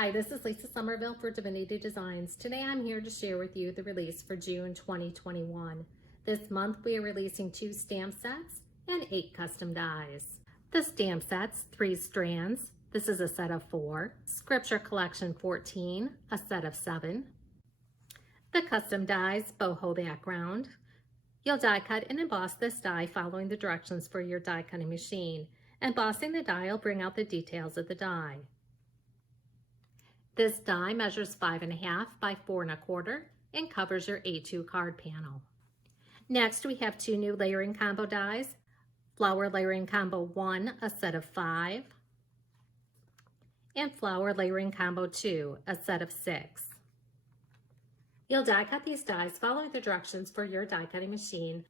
Hi, this is Lisa Somerville for Divinity Designs. Today I'm here to share with you the release for June 2021. This month we are releasing 2 stamp sets and 8 custom dies. The stamp sets, 3 strands. This is a set of 4. Scripture Collection 14, a set of 7. The custom dies, boho background. You'll die cut and emboss this die following the directions for your die cutting machine. Embossing the die will bring out the details of the die. This die measures 5.5 by 4.25 and covers your A2 card panel. Next, we have 2 new layering combo dies. Flower Layering Combo 1, a set of 5. And Flower Layering Combo 2, a set of 6. You'll die cut these dies following the directions for your die cutting machine,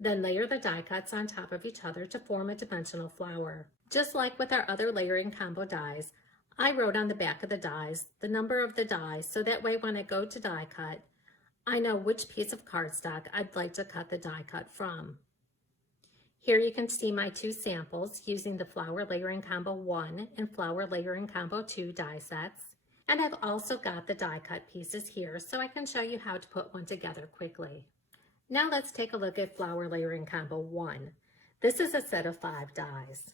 then layer the die cuts on top of each other to form a dimensional flower. Just like with our other layering combo dies, I wrote on the back of the dies the number of the die so that way when I go to die cut, I know which piece of cardstock I'd like to cut the die cut from. Here you can see my 2 samples using the Flower Layering Combo 1 and Flower Layering Combo 2 die sets. And I've also got the die cut pieces here so I can show you how to put one together quickly. Now let's take a look at Flower Layering Combo 1. This is a set of 5 dies.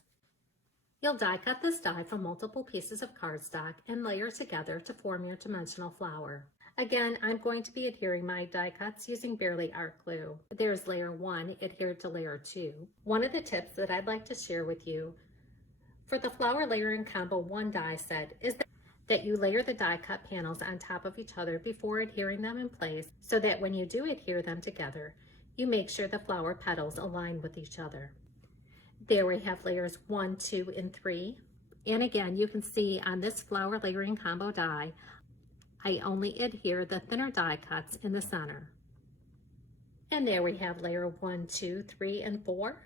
You'll die cut this die from multiple pieces of cardstock and layer together to form your dimensional flower. Again, I'm going to be adhering my die cuts using Barely Art Glue. There's layer 1 adhered to layer 2. One of the tips that I'd like to share with you for the Flower Layering Combo 1 die set is that you layer the die cut panels on top of each other before adhering them in place so that when you do adhere them together, you make sure the flower petals align with each other. There we have layers 1, 2, and 3. And again, you can see on this Flower Layering Combo die, I only adhere the thinner die cuts in the center. And there we have layer 1, 2, 3, and 4.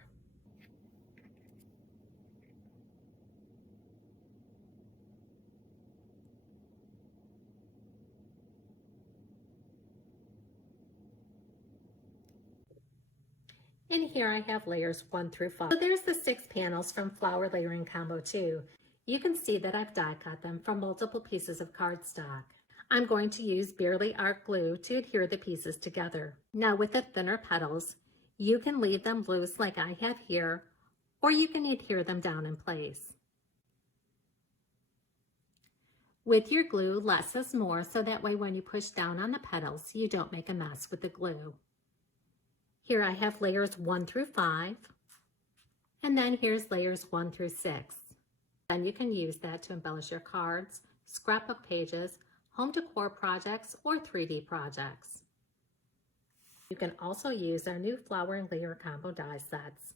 And here I have layers 1 through 5. So there's the 6 panels from Flower Layering Combo 2. You can see that I've die cut them from multiple pieces of cardstock. I'm going to use Barely Art Glue to adhere the pieces together. Now with the thinner petals, you can leave them loose like I have here, or you can adhere them down in place. With your glue, less is more, so that way when you push down on the petals, you don't make a mess with the glue. Here I have layers 1 through 5, and then here's layers 1 through 6. Then you can use that to embellish your cards, scrapbook pages, home decor projects, or 3D projects. You can also use our new Flower and Layer Combo die sets,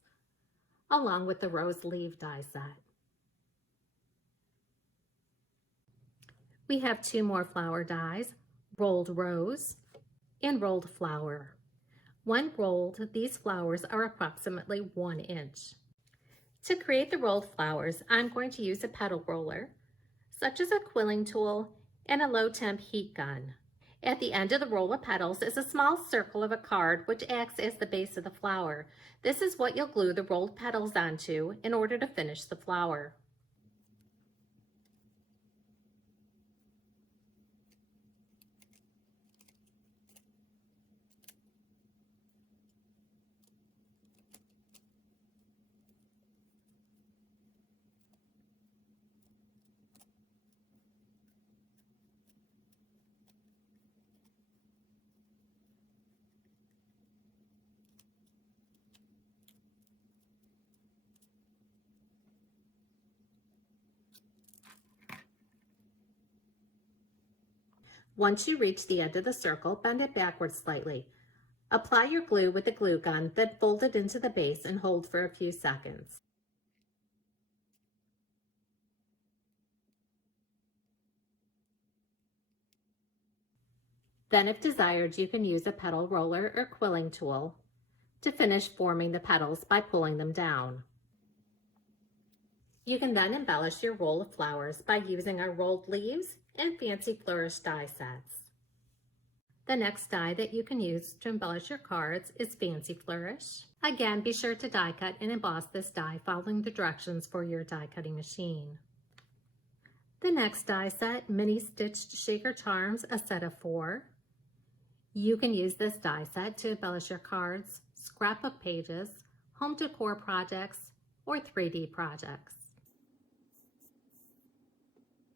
along with the Rose Leaf die set. We have 2 more flower dies, Rolled Rose and Rolled Flower. When rolled, these flowers are approximately 1 inch. To create the rolled flowers, I'm going to use a petal roller, such as a quilling tool and a low temp heat gun. At the end of the roll of petals is a small circle of a card which acts as the base of the flower. This is what you'll glue the rolled petals onto in order to finish the flower. Once you reach the end of the circle, bend it backwards slightly. Apply your glue with the glue gun, then fold it into the base and hold for a few seconds. Then if desired, you can use a petal roller or quilling tool to finish forming the petals by pulling them down. You can then embellish your roll of flowers by using our rolled leaves and Fancy Flourish die sets. The next die that you can use to embellish your cards is Fancy Flourish. Again, be sure to die cut and emboss this die following the directions for your die cutting machine. The next die set, mini stitched shaker charms, a set of 4. You can use this die set to embellish your cards, scrapbook pages, home decor projects, or 3D projects.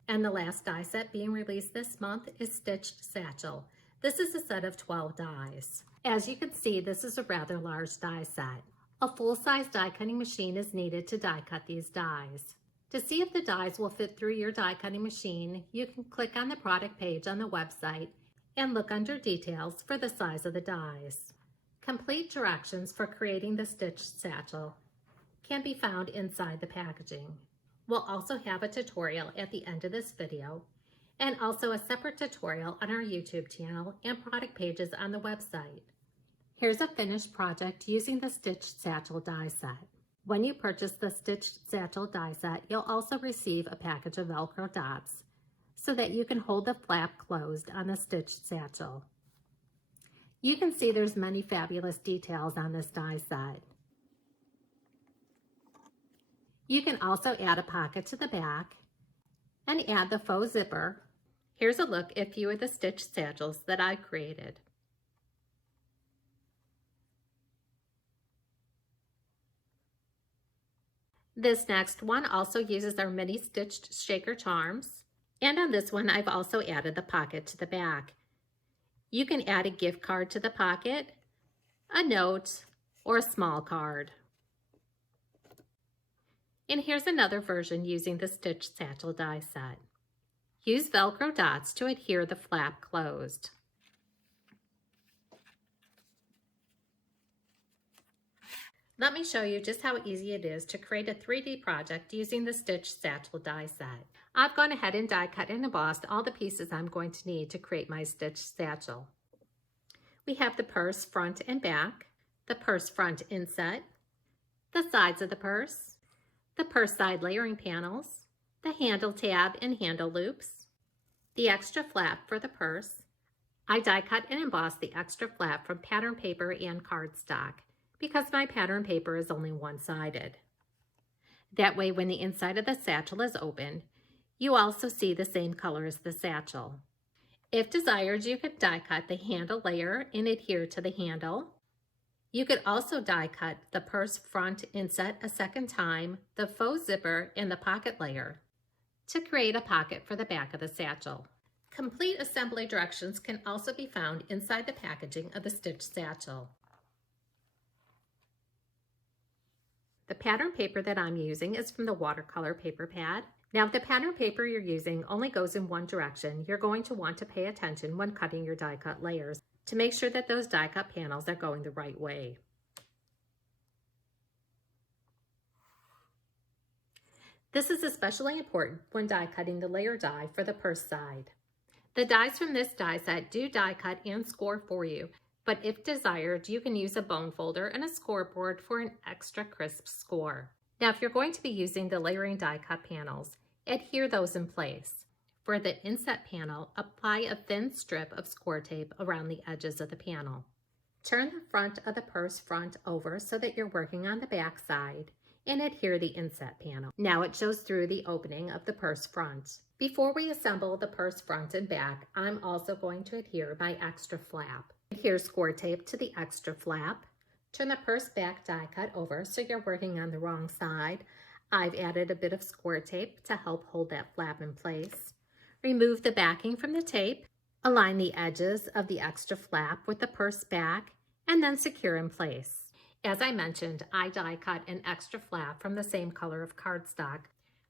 And the last die set being released this month is Stitched Satchel. This is a set of 12 dies. As you can see, this is a rather large die set. A full-size die cutting machine is needed to die cut these dies. To see if the dies will fit through your die cutting machine, you can click on the product page on the website and look under details for the size of the dies. Complete directions for creating the stitched satchel can be found inside the packaging. We'll also have a tutorial at the end of this video and also a separate tutorial on our YouTube channel and product pages on the website. Here's a finished project using the Stitched Satchel die set. When you purchase the Stitched Satchel die set, you'll also receive a package of Velcro dots so that you can hold the flap closed on the stitched satchel. You can see there's many fabulous details on this die set. You can also add a pocket to the back and add the faux zipper. Here's a look at a few of the stitched satchels that I created. This next one also uses our mini stitched shaker charms. And on this one, I've also added the pocket to the back. You can add a gift card to the pocket, a note, or a small card. And here's another version using the Stitched Satchel die set. Use Velcro dots to adhere the flap closed. Let me show you just how easy it is to create a 3D project using the Stitched Satchel die set. I've gone ahead and die cut and embossed all the pieces I'm going to need to create my stitched satchel. We have the purse front and back, the purse front inset, the sides of the purse side layering panels, the handle tab and handle loops, the extra flap for the purse. I die cut and embossed the extra flap from pattern paper and cardstock because my pattern paper is only one-sided. That way, when the inside of the satchel is open, you also see the same color as the satchel. If desired, you could die cut the handle layer and adhere to the handle. You could also die cut the purse front inset a second time, the faux zipper, and the pocket layer to create a pocket for the back of the satchel. Complete assembly directions can also be found inside the packaging of the stitched satchel. The pattern paper that I'm using is from the watercolor paper pad. Now, if the pattern paper you're using only goes in one direction, you're going to want to pay attention when cutting your die cut layers to make sure that those die cut panels are going the right way. This is especially important when die cutting the layer die for the purse side. The dies from this die set do die cut and score for you, but if desired, you can use a bone folder and a scoreboard for an extra crisp score. Now, if you're going to be using the layering die cut panels, adhere those in place. For the inset panel, apply a thin strip of score tape around the edges of the panel. Turn the front of the purse front over so that you're working on the back side and adhere the inset panel. Now it shows through the opening of the purse front. Before we assemble the purse front and back, I'm also going to adhere my extra flap. Adhere score tape to the extra flap. Turn the purse back die cut over so you're working on the wrong side. I've added a bit of score tape to help hold that flap in place. Remove the backing from the tape. Align the edges of the extra flap with the purse back and then secure in place. As I mentioned, I die cut an extra flap from the same color of cardstock,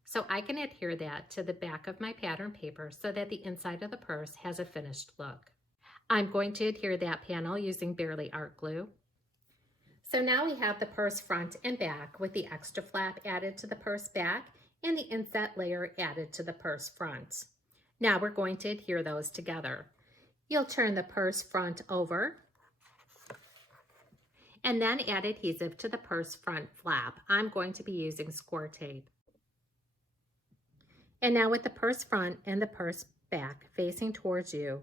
so I can adhere that to the back of my pattern paper so that the inside of the purse has a finished look. I'm going to adhere that panel using Barely Art Glue. So now we have the purse front and back with the extra flap added to the purse back and the inset layer added to the purse front. Now we're going to adhere those together. You'll turn the purse front over and then add adhesive to the purse front flap. I'm going to be using score tape. And now with the purse front and the purse back facing towards you,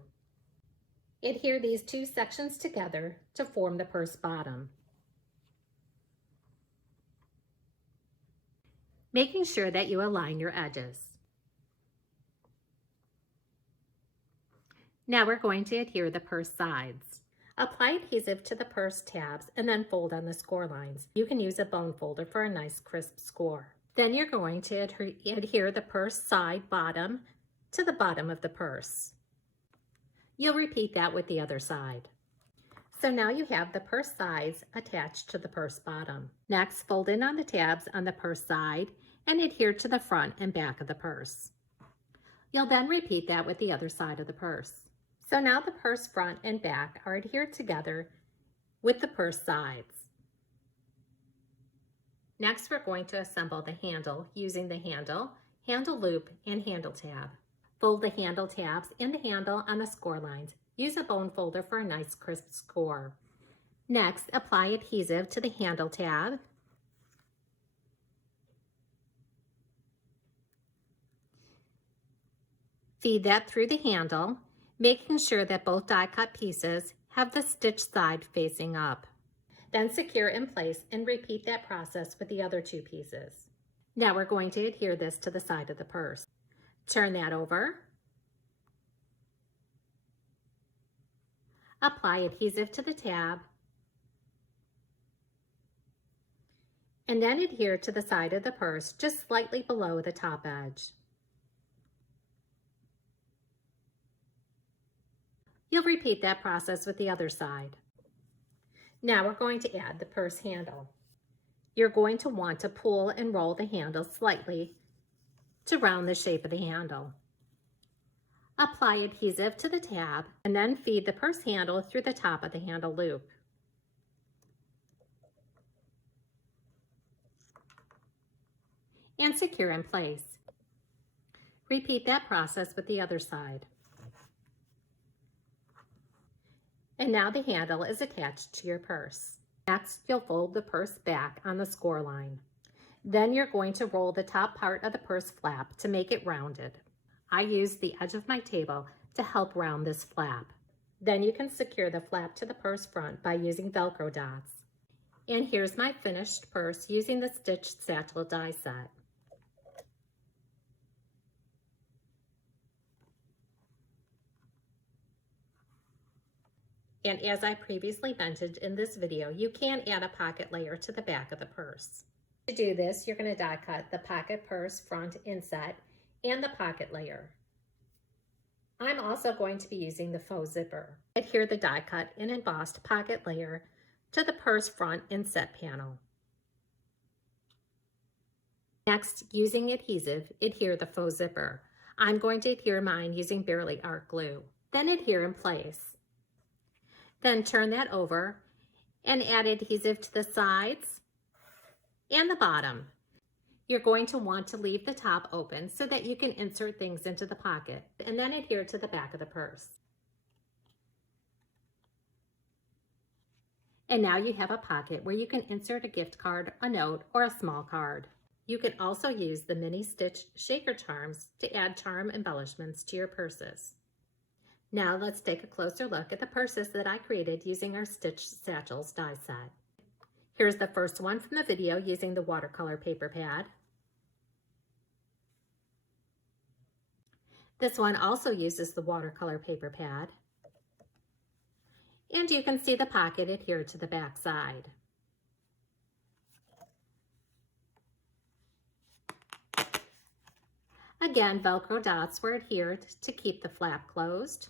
adhere these two sections together to form the purse bottom. Making sure that you align your edges. Now we're going to adhere the purse sides. Apply adhesive to the purse tabs and then fold on the score lines. You can use a bone folder for a nice crisp score. Then you're going to adhere the purse side bottom to the bottom of the purse. You'll repeat that with the other side. So now you have the purse sides attached to the purse bottom. Next, fold in on the tabs on the purse side and adhere to the front and back of the purse. You'll then repeat that with the other side of the purse. So now the purse front and back are adhered together with the purse sides. Next, we're going to assemble the handle using the handle loop, and handle tab. Fold the handle tabs in the handle on the score lines. Use a bone folder for a nice crisp score. Next, apply adhesive to the handle tab. Feed that through the handle, making sure that both die cut pieces have the stitch side facing up. Then secure in place and repeat that process with the other two pieces. Now we're going to adhere this to the side of the purse. Turn that over. Apply adhesive to the tab. And then adhere to the side of the purse just slightly below the top edge. You'll repeat that process with the other side. Now we're going to add the purse handle. You're going to want to pull and roll the handle slightly to round the shape of the handle. Apply adhesive to the tab and then feed the purse handle through the top of the handle loop. And secure in place. Repeat that process with the other side. And now the handle is attached to your purse. Next, you'll fold the purse back on the score line. Then you're going to roll the top part of the purse flap to make it rounded. I used the edge of my table to help round this flap. Then you can secure the flap to the purse front by using Velcro dots. And here's my finished purse using the stitched Satchel Die Set. And as I previously mentioned in this video, you can add a pocket layer to the back of the purse. To do this, you're going to die cut the pocket purse front inset and the pocket layer. I'm also going to be using the faux zipper. Adhere the die cut and embossed pocket layer to the purse front inset panel. Next, using adhesive, adhere the faux zipper. I'm going to adhere mine using Barely Art glue. Then adhere in place. Then turn that over and add adhesive to the sides and the bottom. You're going to want to leave the top open so that you can insert things into the pocket, and then adhere to the back of the purse. And now you have a pocket where you can insert a gift card, a note, or a small card. You can also use the mini stitch shaker charms to add charm embellishments to your purses. Now let's take a closer look at the purses that I created using our Stitched Satchels die set. Here's the first one from the video using the watercolor paper pad. This one also uses the watercolor paper pad. And you can see the pocket adhered to the back side. Again, Velcro dots were adhered to keep the flap closed.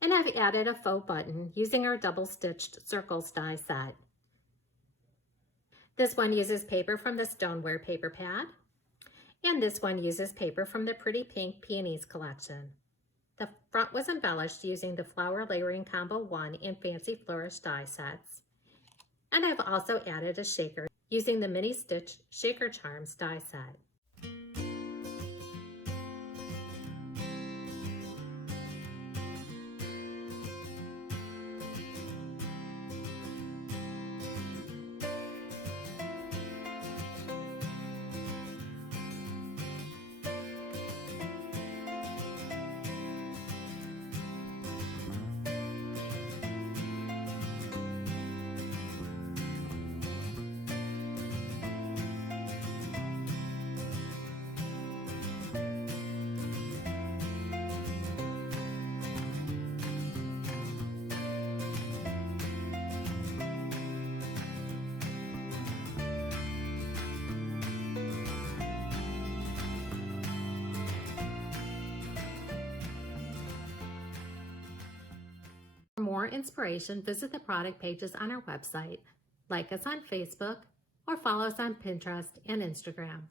And I've added a faux button using our double stitched circles die set. This one uses paper from the stoneware paper pad, and this one uses paper from the Pretty Pink Peonies collection. The front was embellished using the Flower Layering Combo 1 and Fancy Flourish die sets. And I've also added a shaker using the Mini Stitch Shaker Charms die set. more inspiration, visit the product pages on our website, like us on Facebook, or follow us on Pinterest and Instagram.